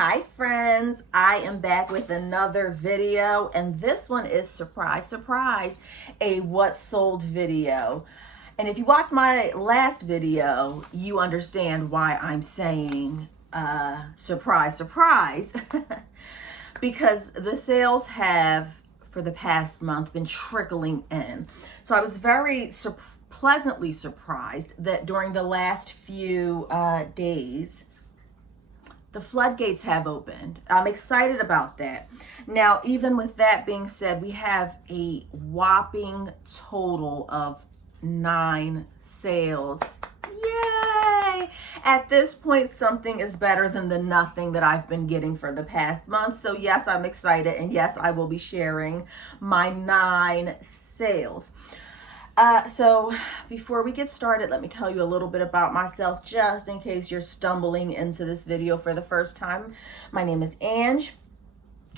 Hi friends, I am back with another video, and this one is surprise, surprise, a what sold video. And if you watched my last video, you understand why I'm saying surprise, surprise, because the sales have for the past month been trickling in. So I was very pleasantly surprised that during the last few days, the floodgates have opened. I'm excited about that. Now, even with that being said, we have a whopping total of 9 sales. Yay! At this point, something is better than the nothing that I've been getting for the past month. So yes, I'm excited. And yes, I will be sharing my 9 sales. So before we get started, let me tell you a little bit about myself, just in case you're stumbling into this video for the first time. My name is Ange,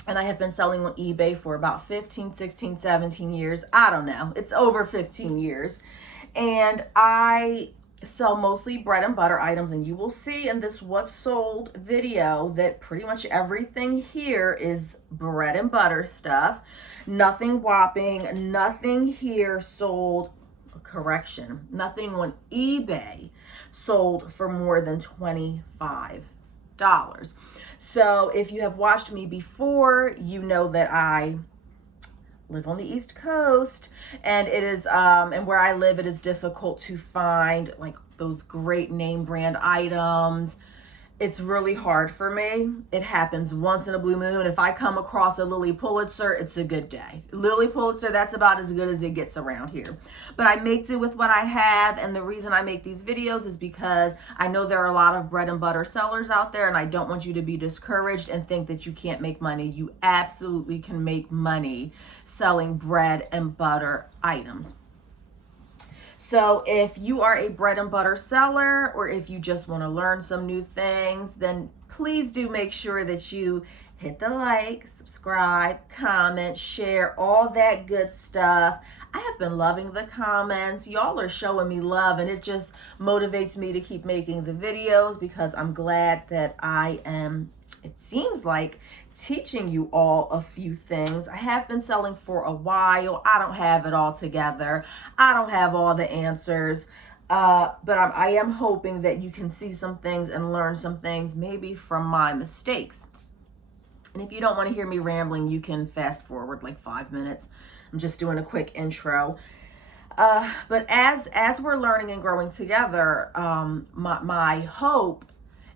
and I have been selling on eBay for about 15, 16, 17 years. I don't know. It's over 15 years. And I sell mostly bread and butter items, and you will see in this what sold video that pretty much everything here is bread and butter stuff. Nothing whopping, nothing here sold, correction, nothing on eBay sold for more than $25. So if you have watched me before, you know that I live on the East Coast, and it is and where I live, it is difficult to find like those great name brand items. It's really hard for me. It happens once in a blue moon. If I come across a Lily Pulitzer, it's a good day. Lily Pulitzer, that's about as good as it gets around here. But I make do with what I have, and the reason I make these videos is because I know there are a lot of bread and butter sellers out there, and I don't want you to be discouraged and think that you can't make money. You absolutely can make money selling bread and butter items. So if you are a bread and butter seller, or if you just want to learn some new things, then please do make sure that you hit the like, subscribe, comment, share, all that good stuff. I have been loving the comments. Y'all are showing me love, and it just motivates me to keep making the videos, because I'm glad that I am, it seems like, teaching you all a few things. I have been selling for a while. I don't have it all together. I don't have all the answers, but I am hoping that you can see some things and learn some things, maybe from my mistakes. And if you don't want to hear me rambling, you can fast forward like 5 minutes. I'm just doing a quick intro. But as we're learning and growing together, my hope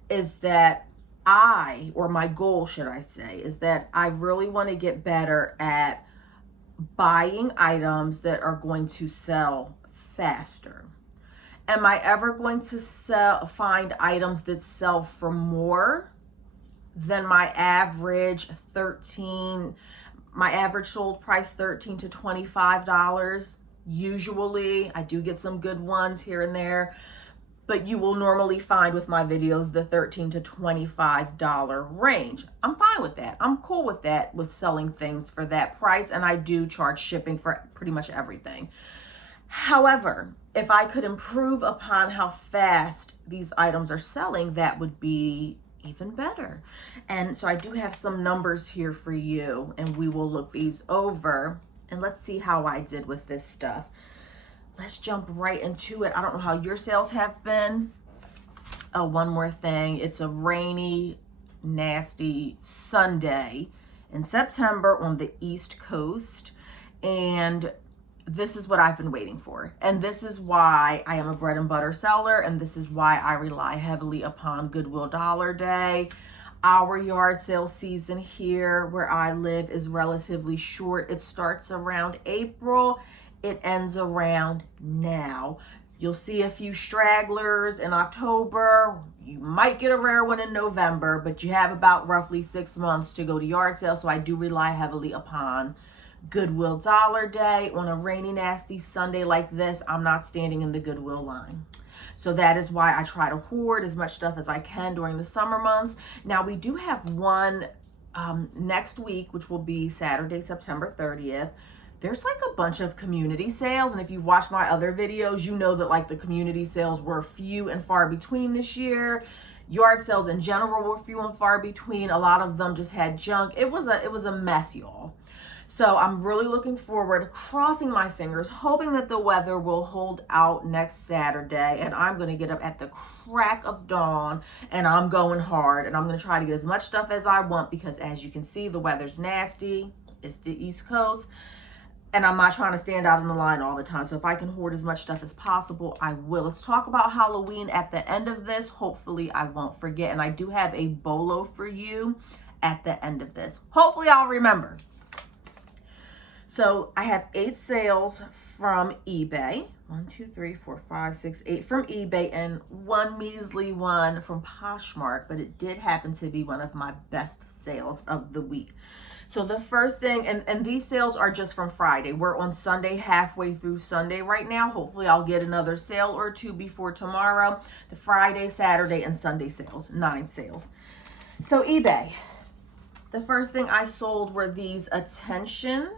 is that my goal, should I say, is that I really want to get better at buying items that are going to sell faster. Am I ever going to find items that sell for more than my average sold price $13 to $25? Usually, I do get some good ones here and there, but you will normally find with my videos the $13 to $25 range. I'm fine with that. I'm cool with that, with selling things for that price, and I do charge shipping for pretty much everything. However, if I could improve upon how fast these items are selling, that would be even better. And so I do have some numbers here for you, and we will look these over, and let's see how I did with this stuff. Let's jump right into it. I don't know how your sales have been. Oh, one more thing. It's a rainy, nasty Sunday in September on the East Coast, and this is what I've been waiting for. And this is why I am a bread and butter seller, and this is why I rely heavily upon Goodwill Dollar Day. Our yard sale season here where I live is relatively short. It starts around April. It ends around now. You'll see a few stragglers in October. You might get a rare one in November, but you have about roughly 6 months to go to yard sale. So I do rely heavily upon Goodwill Dollar Day. On a rainy, nasty Sunday like this, I'm not standing in the Goodwill line. So that is why I try to hoard as much stuff as I can during the summer months. Now we do have one next week, which will be Saturday, September 30th. There's like a bunch of community sales, and if you've watched my other videos, you know that like the community sales were few and far between this year. Yard sales in general were few and far between. A lot of them just had junk. It was a mess, y'all. So I'm really looking forward, crossing my fingers, hoping that the weather will hold out next Saturday, and I'm going to get up at the crack of dawn, and I'm going hard, and I'm going to try to get as much stuff as I want, because as you can see, the weather's nasty. It's the East Coast, and I'm not trying to stand out in the line all the time. So if I can hoard as much stuff as possible, I will. Let's talk about Halloween at the end of this. Hopefully I won't forget, and I do have a BOLO for you at the end of this. Hopefully I'll remember. So I have 8 sales from eBay. 1, 2, 3, 4, 5, 6, 8 from eBay, and 1 measly one from Poshmark, but it did happen to be one of my best sales of the week. So the first thing, and these sales are just from Friday. We're on Sunday, halfway through Sunday right now. Hopefully I'll get another sale or 2 before tomorrow. The Friday, Saturday, and Sunday sales, 9 sales. So eBay, the first thing I sold were these Attention.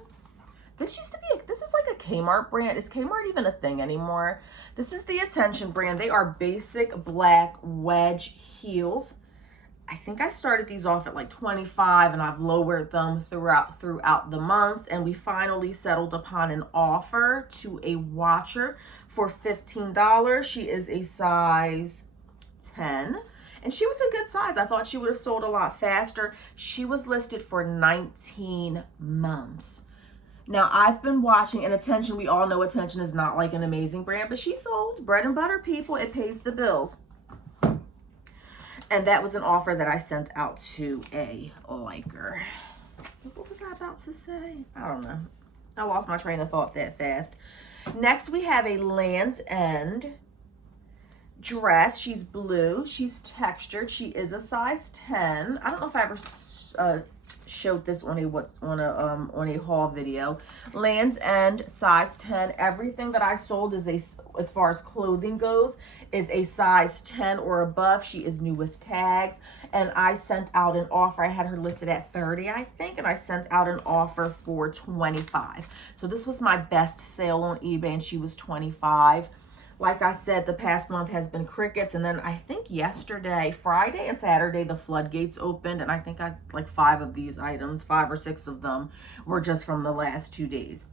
This is like a Kmart brand. Is Kmart even a thing anymore? This is the Attention brand. They are basic black wedge heels. I think I started these off at like 25, and I've lowered them throughout the months, and we finally settled upon an offer to a watcher for $15. She is a size 10. And she was a good size. I thought she would have sold a lot faster. She was listed for 19 months. Now, I've been watching, and Attention, we all know Attention is not like an amazing brand, but she sold bread and butter, people. It pays the bills. And that was an offer that I sent out to a liker. What was I about to say? I don't know. I lost my train of thought that fast. Next, we have a Land's End dress. She's blue. She's textured. She is a size 10. I don't know if I ever showed this on a haul video. Land's End, size 10. Everything that I sold is as far as clothing goes, is a size 10 or above. She is new with tags, and I sent out an offer. I had her listed at 30, I think, and I sent out an offer for 25. So this was my best sale on eBay, and she was 25. Like I said, the past month has been crickets, and then I think yesterday, Friday and Saturday, the floodgates opened, and I think like 5 of these items, 5 or 6 of them, were just from the last 2 days.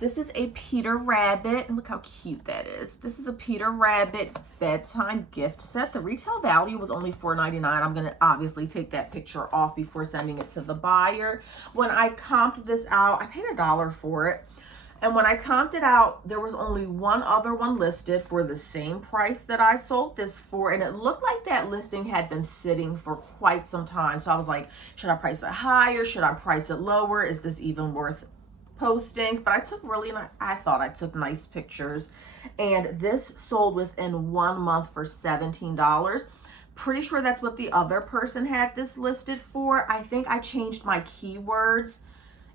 This is a Peter Rabbit, and look how cute that is. This is a Peter Rabbit bedtime gift set. The retail value was only $4.99. I'm going to obviously take that picture off before sending it to the buyer. When I comped this out, I paid $1 for it. And when I comped it out, there was only one other one listed for the same price that I sold this for. And it looked like that listing had been sitting for quite some time. So I was like, should I price it higher? Should I price it lower? Is this even worth postings? But I thought I took nice pictures. And this sold within 1 month for $17. Pretty sure that's what the other person had this listed for. I think I changed my keywords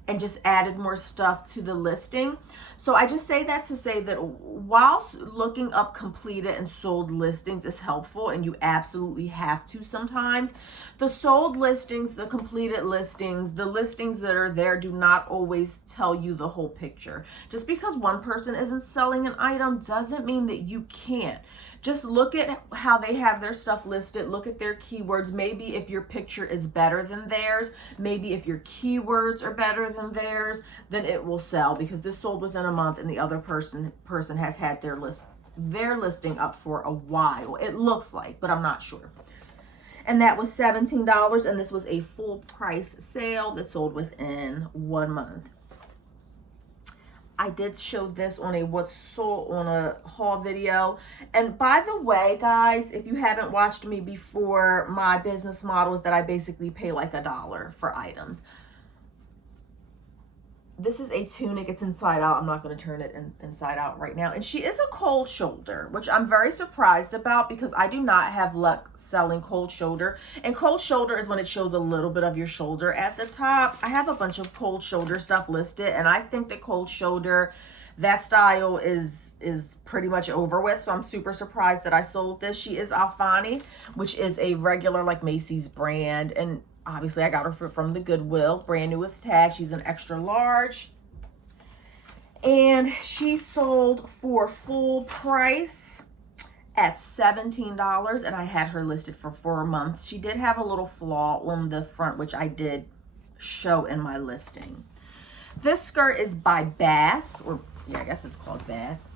and just added more stuff to the listing. So I just say that to say that whilst looking up completed and sold listings is helpful, and you absolutely have to sometimes, the sold listings, the completed listings, the listings that are there do not always tell you the whole picture. Just because one person isn't selling an item doesn't mean that you can't. Just look at how they have their stuff listed. Look at their keywords. Maybe if your picture is better than theirs, maybe if your keywords are better than theirs, then it will sell, because this sold within a month and the other person has had their listing up for a while. It looks like, but I'm not sure. And that was $17, and this was a full price sale that sold within 1 month. I did show this on a haul video. And by the way, guys, if you haven't watched me before, my business model is that I basically pay like $1 for items. This is a tunic. It's inside out. I'm not going to turn it inside out right now. And she is a cold shoulder, which I'm very surprised about, because I do not have luck selling cold shoulder. And cold shoulder is when it shows a little bit of your shoulder at the top. I have a bunch of cold shoulder stuff listed, and I think that cold shoulder, that style is pretty much over with. So I'm super surprised that I sold this. She is Alfani, which is a regular like Macy's brand, and obviously I got her from the Goodwill, brand new with tag. She's an extra large. And she sold for full price at $17, and I had her listed for 4 months. She did have a little flaw on the front, which I did show in my listing. This skirt is by Bass, or yeah, I guess it's called Bass.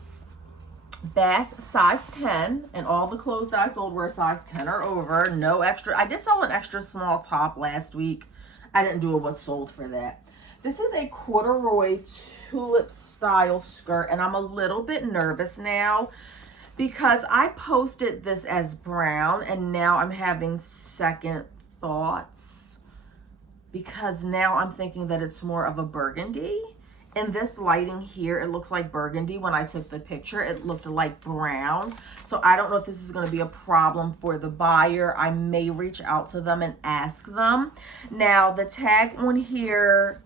Bass, size 10, and all the clothes that I sold were size 10 or over. No extra. I did sell an extra small top last week. I didn't do a what sold for that. This is a corduroy tulip style skirt, and I'm a little bit nervous now because I posted this as brown, and now I'm having second thoughts because now I'm thinking that it's more of a burgundy. In this lighting here, it looks like burgundy. When I took the picture, it looked like brown. So I don't know if this is going to be a problem for the buyer. I may reach out to them and ask them. Now, the tag on here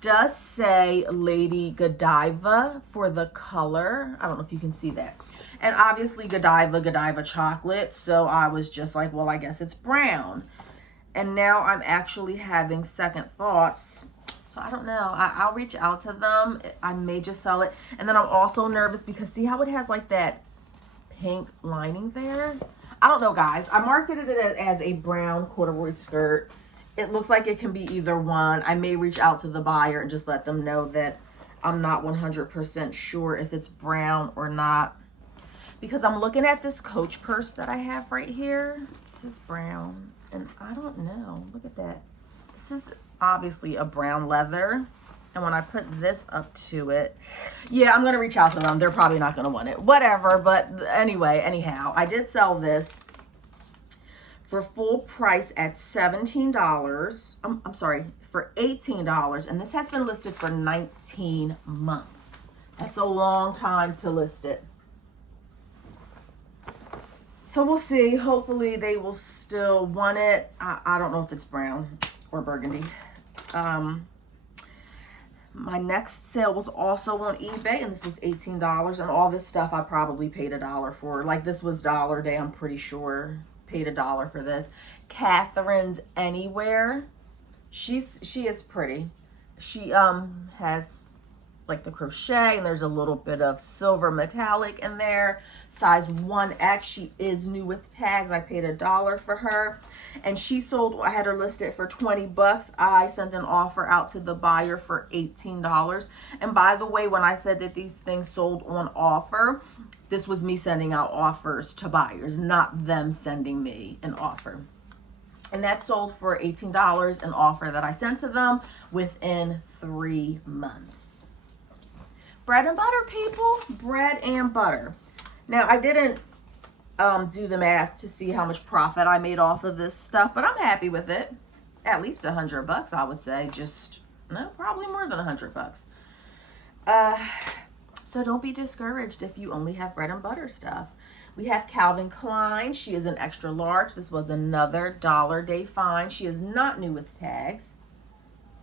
does say Lady Godiva for the color. I don't know if you can see that. And obviously Godiva chocolate. So I was just like, well, I guess it's brown. And now I'm actually having second thoughts. So I don't know. I'll reach out to them. I may just sell it. And then I'm also nervous because see how it has like that pink lining there? I don't know, guys. I marketed it as a brown corduroy skirt. It looks like it can be either one. I may reach out to the buyer and just let them know that I'm not 100% sure if it's brown or not. Because I'm looking at this Coach purse that I have right here. This is brown. And I don't know. Look at that. This is obviously a brown leather. And when I put this up to it, yeah, I'm going to reach out to them. They're probably not going to want it. Whatever. But anyway, anyhow, I did sell this for full price at $17. I'm sorry, for $18. And this has been listed for 19 months. That's a long time to list it. So we'll see. Hopefully they will still want it. I don't know if it's brown or burgundy. My next sale was also on eBay, and this was $18. And all this stuff I probably paid $1 for. Like this was Dollar Day, I'm pretty sure. Paid $1 for this. Catherine's Anywhere. She is pretty. She has like the crochet, and there's a little bit of silver metallic in there. Size 1X. She is new with tags. I paid $1 for her, and she sold. I had her listed for $20. I sent an offer out to the buyer for $18. And by the way, when I said that these things sold on offer, this was me sending out offers to buyers, not them sending me an offer. And that sold for $18, an offer that I sent to them within 3 months. Bread and butter, people. Bread and butter. Now, I didn't do the math to see how much profit I made off of this stuff, but I'm happy with it. At least $100, I would say. No, probably more than $100. So don't be discouraged if you only have bread and butter stuff. We have Calvin Klein. She is an extra large. This was another Dollar Day find. She is not new with tags.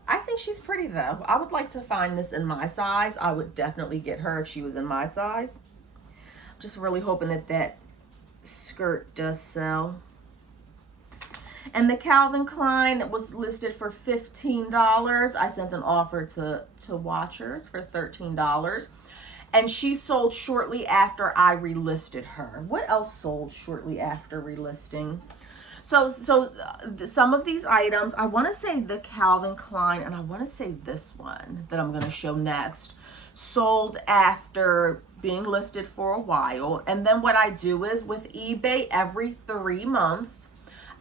I think she's pretty though. I would like to find this in my size. I would definitely get her if she was in my size. I'm just really hoping that that skirt does sell. And the Calvin Klein was listed for $15. I sent an offer to Watchers for $13. And she sold shortly after I relisted her. What else sold shortly after relisting? So some of these items, I want to say the Calvin Klein, and I want to say this one that I'm going to show next, sold after being listed for a while. And then what I do is with eBay, every 3 months,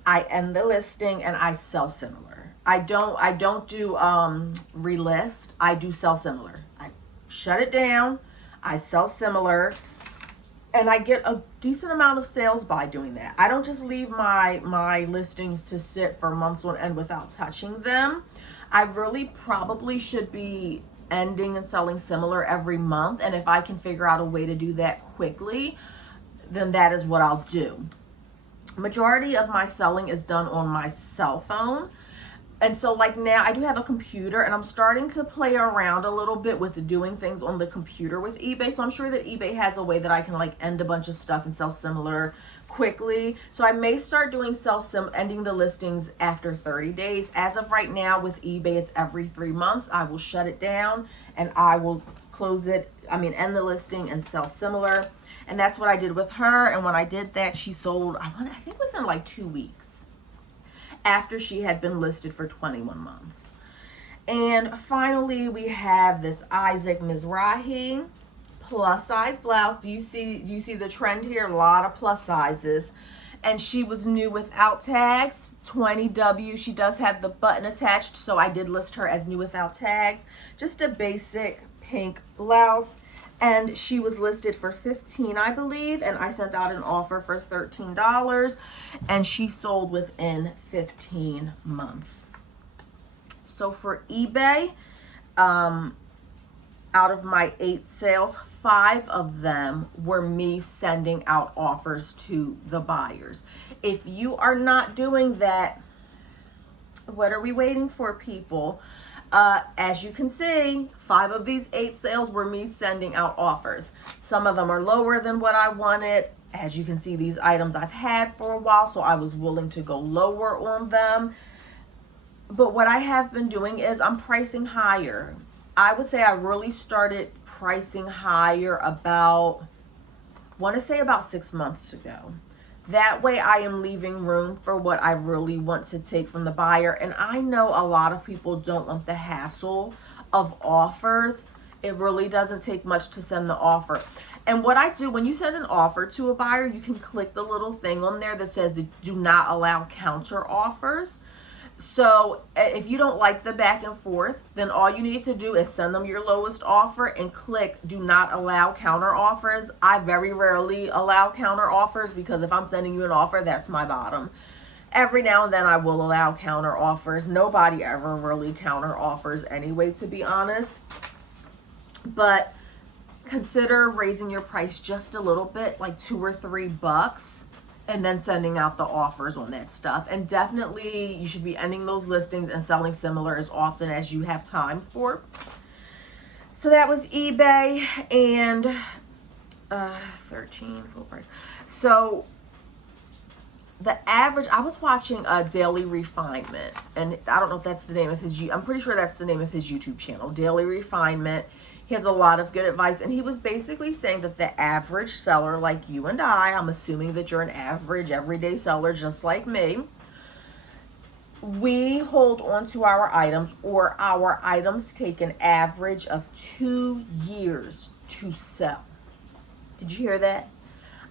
I end the listing and I sell similar. I don't do relist. I do sell similar. I shut it down. I sell similar. And I get a decent amount of sales by doing that. I don't just leave my listings to sit for months on end without touching them. I really probably should be ending and selling similar every month. And if I can figure out a way to do that quickly, then that is what I'll do. Majority of my selling is done on my cell phone. And so like now I do have a computer, and I'm starting to play around a little bit with doing things on the computer with eBay. So I'm sure that eBay has a way that I can like end a bunch of stuff and sell similar quickly. So I may start doing ending the listings after 30 days. As of right now with eBay, it's every 3 months. I will shut it down and I will end the listing and sell similar. And that's what I did with her. And when I did that, she sold, I think within like 2 weeks after she had been listed for 21 months. And finally, we have this Isaac Mizrahi plus size blouse. Do you see the trend here? A lot of plus sizes. And she was new without tags, 20W. She does have the button attached, so I did list her as new without tags. Just a basic pink blouse. And she was listed for $15, I believe, and I sent out an offer for $13, and she sold within 15 months. So for eBay, out of my 8 sales, 5 of them were me sending out offers to the buyers. If you are not doing that, what are we waiting for, people? As you can see, 5 of these 8 sales were me sending out offers. Some of them are lower than what I wanted. As you can see, these items I've had for a while, so I was willing to go lower on them. But what I have been doing is I'm pricing higher. I would say I really started pricing higher about 6 months ago. That way I am leaving room for what I really want to take from the buyer. And I know a lot of people don't want the hassle of offers. It really doesn't take much to send the offer. And what I do, when you send an offer to a buyer, you can click the little thing on there that says that do not allow counter offers. So if you don't like the back and forth, then all you need to do is send them your lowest offer and click do not allow counter offers. I very rarely allow counter offers because if I'm sending you an offer, that's my bottom. Every now and then I will allow counter offers. Nobody ever really counter offers anyway, to be honest. But consider raising your price just a little bit, like $2 or $3, and then sending out the offers on that stuff. And definitely you should be ending those listings and selling similar as often as you have time for. So that was eBay, and 13 full price. So the average, I was watching Daily Refinement, and I don't know if that's the name of his, I'm pretty sure that's the name of his YouTube channel, Daily Refinement. He has a lot of good advice, and he was basically saying that the average seller like you and I'm assuming that you're an average everyday seller just like me, we hold on to our items, or our items take an average of 2 years to sell. Did you hear that?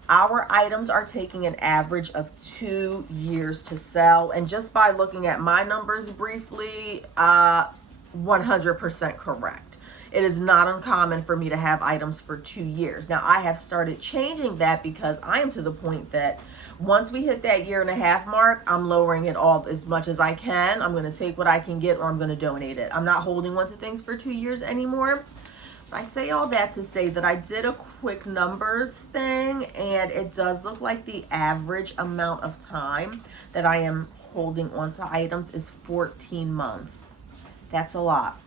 Our items are taking an average of 2 years to sell, and just by looking at my numbers briefly, 100% correct. It is not uncommon for me to have items for 2 years. Now, I have started changing that because I am to the point that once we hit that 1.5 year mark, I'm lowering it all as much as I can. I'm going to take what I can get, or I'm going to donate it. I'm not holding on to things for 2 years anymore. I say all that to say that I did a quick numbers thing, and it does look like the average amount of time that I am holding onto items is 14 months. That's a lot.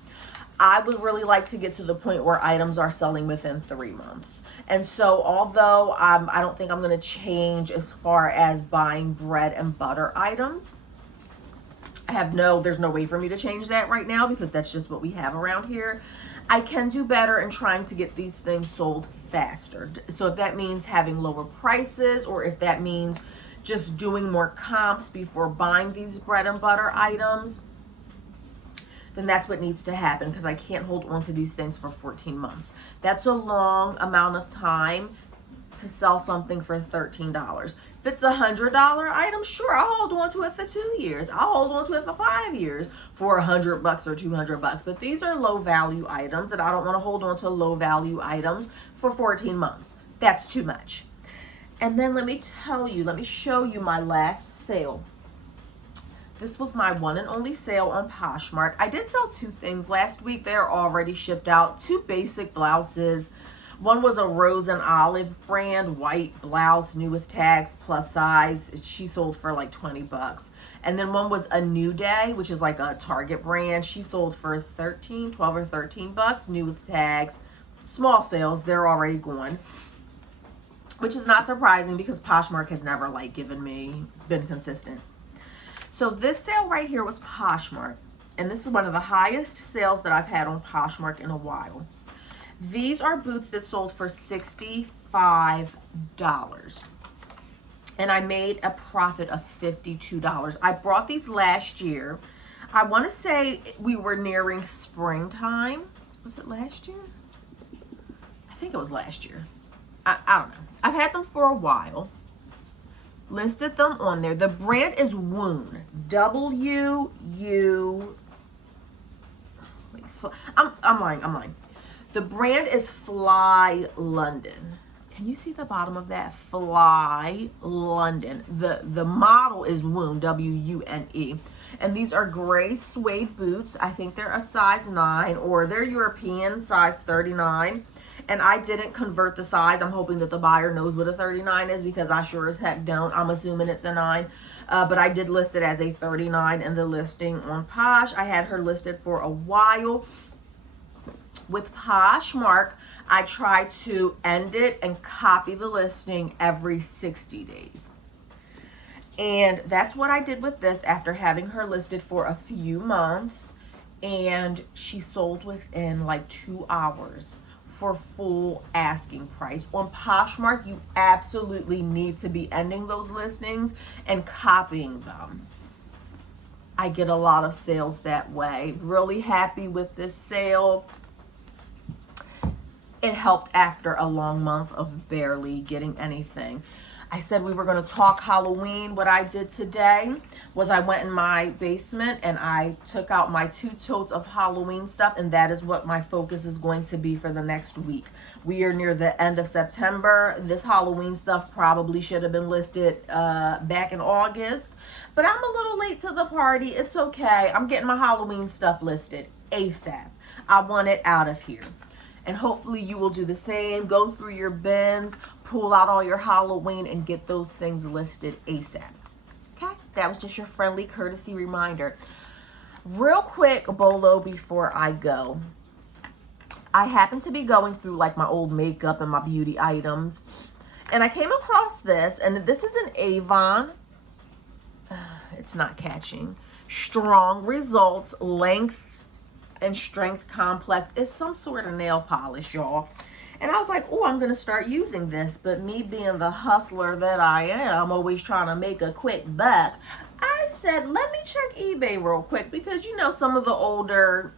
I would really like to get to the point where items are selling within 3 months. And so although I don't think I'm going to change as far as buying bread and butter items, there's no way for me to change that right now because that's just what we have around here. I can do better in trying to get these things sold faster. So if that means having lower prices, or if that means just doing more comps before buying these bread and butter items, then that's what needs to happen, because I can't hold on to these things for 14 months. That's a long amount of time to sell something for $13. If it's $100 item, sure, I'll hold on to it for 2 years. I'll hold on to it for 5 years for $100 or $200. But these are low value items, and I don't want to hold on to low value items for 14 months. That's too much. And then let me show you my last sale. This was my one and only sale on Poshmark. I did sell 2 things last week. They're already shipped out. 2 basic blouses. One was a Rose and Olive brand white blouse, new with tags, plus size. She sold for like $20. And then one was a New Day, which is like a Target brand. She sold for $12 or $13, new with tags. Small sales, they're already gone. Which is not surprising because Poshmark has never been consistent. So this sale right here was Poshmark, and this is one of the highest sales that I've had on Poshmark in a while. These are boots that sold for $65. And I made a profit of $52. I brought these last year. I want to say we were nearing springtime. Was it last year? I think it was last year. I don't know. I've had them for a while. Listed them on there. The brand is Woon. W-U... I'm lying. The brand is Fly London. Can you see the bottom of that? Fly London. The model is Woon, W-U-N-E. And these are gray suede boots. I think they're a size 9, or they're European, size 39. And I didn't convert the size. I'm hoping that the buyer knows what a 39 is, because I sure as heck don't. I'm assuming it's a 9. But I did list it as a 39 in the listing on Posh. I had her listed for a while. With Poshmark, I try to end it and copy the listing every 60 days. And that's what I did with this after having her listed for a few months. And she sold within like 2 hours for full asking price. On Poshmark, you absolutely need to be ending those listings and copying them. I get a lot of sales that way. Really happy with this sale. It helped after a long month of barely getting anything. I said we were going to talk Halloween. What I did today was I went in my basement and I took out my 2 totes of Halloween stuff, and that is what my focus is going to be for the next week. We are near the end of September. This Halloween stuff probably should have been listed back in August, but I'm a little late to the party. It's okay. I'm getting my Halloween stuff listed ASAP. I want it out of here. And hopefully you will do the same. Go through your bins, pull out all your Halloween, and get those things listed ASAP. Okay? That was just your friendly courtesy reminder. Real quick, BOLO, before I go. I happen to be going through like my old makeup and my beauty items. And I came across this. And this is an Avon. It's not catching. Strong Results Length and Strength Complex. Is some sort of nail polish, y'all. And I was like, oh, I'm going to start using this. But me being the hustler that I am, always trying to make a quick buck, I said, let me check eBay real quick. Because, you know, some of the older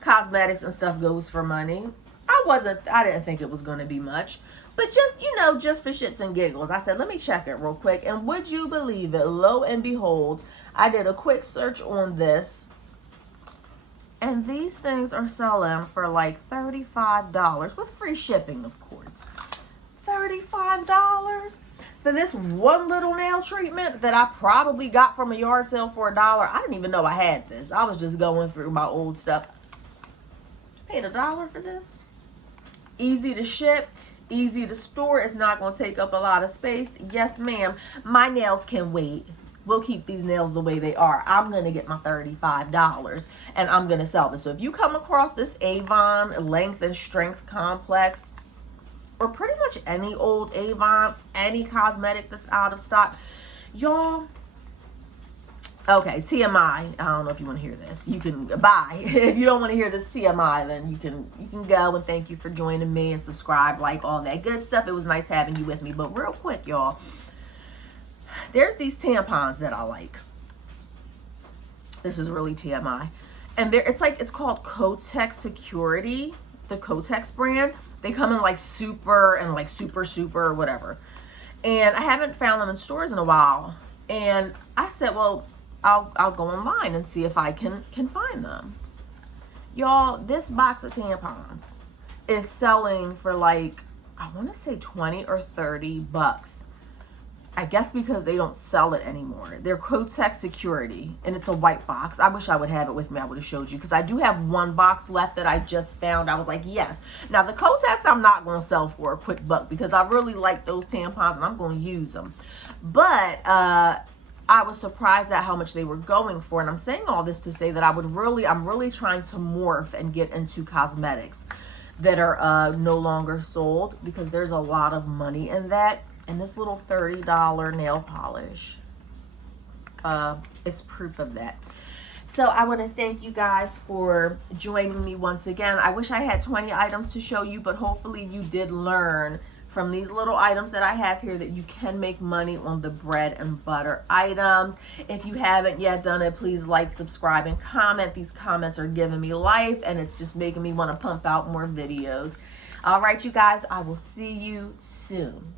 cosmetics and stuff goes for money. I didn't think it was going to be much. But just, you know, just for shits and giggles, I said, let me check it real quick. And would you believe it? Lo and behold, I did a quick search on this. And these things are selling for like $35 with free shipping, of course. $35 for this one little nail treatment that I probably got from a yard sale for $1. I didn't even know I had this. I was just going through my old stuff. Paid $1 for this. Easy to ship, easy to store. It's not going to take up a lot of space. Yes, ma'am. My nails can wait. We'll keep these nails the way they are. I'm going to get my $35 and I'm going to sell this. So if you come across this Avon Length and Strength Complex, or pretty much any old Avon, any cosmetic that's out of stock, y'all, okay, TMI. I don't know if you want to hear this. You can buy. If you don't want to hear this TMI, then you can go, and thank you for joining me and subscribe, like all that good stuff. It was nice having you with me. But real quick, y'all, there's these tampons that I like. This is really TMI. And it's called Kotex Security, the Kotex brand. They come in like super and like super or whatever. And I haven't found them in stores in a while. And I said, well, I'll go online and see if I can find them. Y'all, this box of tampons is selling for like, I want to say 20 or 30 bucks. I guess because they don't sell it anymore. They're Kotex Security, and it's a white box. I wish I would have it with me. I would have showed you, because I do have one box left that I just found. I was like, yes. Now, the Kotex I'm not going to sell for a quick buck, because I really like those tampons, and I'm going to use them. But I was surprised at how much they were going for, and I'm saying all this to say that I'm really trying to morph and get into cosmetics that are no longer sold, because there's a lot of money in that. And this little $30 nail polish is proof of that. So I want to thank you guys for joining me once again. I wish I had 20 items to show you, but hopefully you did learn from these little items that I have here that you can make money on the bread and butter items. If you haven't yet done it, please like, subscribe, and comment. These comments are giving me life, and it's just making me want to pump out more videos. All right, you guys, I will see you soon.